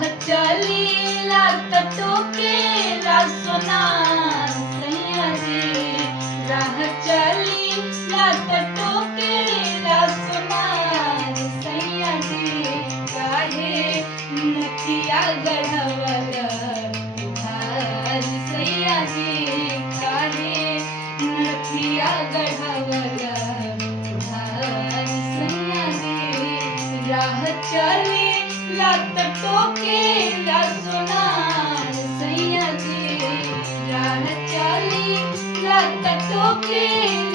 राह चलीला टोकेला सोनार सैयाजी, राह चलीला टोकेला सोनार सैयाजी, काहे नथिया गढ़वल उधार सैयाजी, काहे नथिया गढ़वल उधार सैयाजी, राह चलीला टोकेला सोनार सैयाजी, राह चलीला टोकेला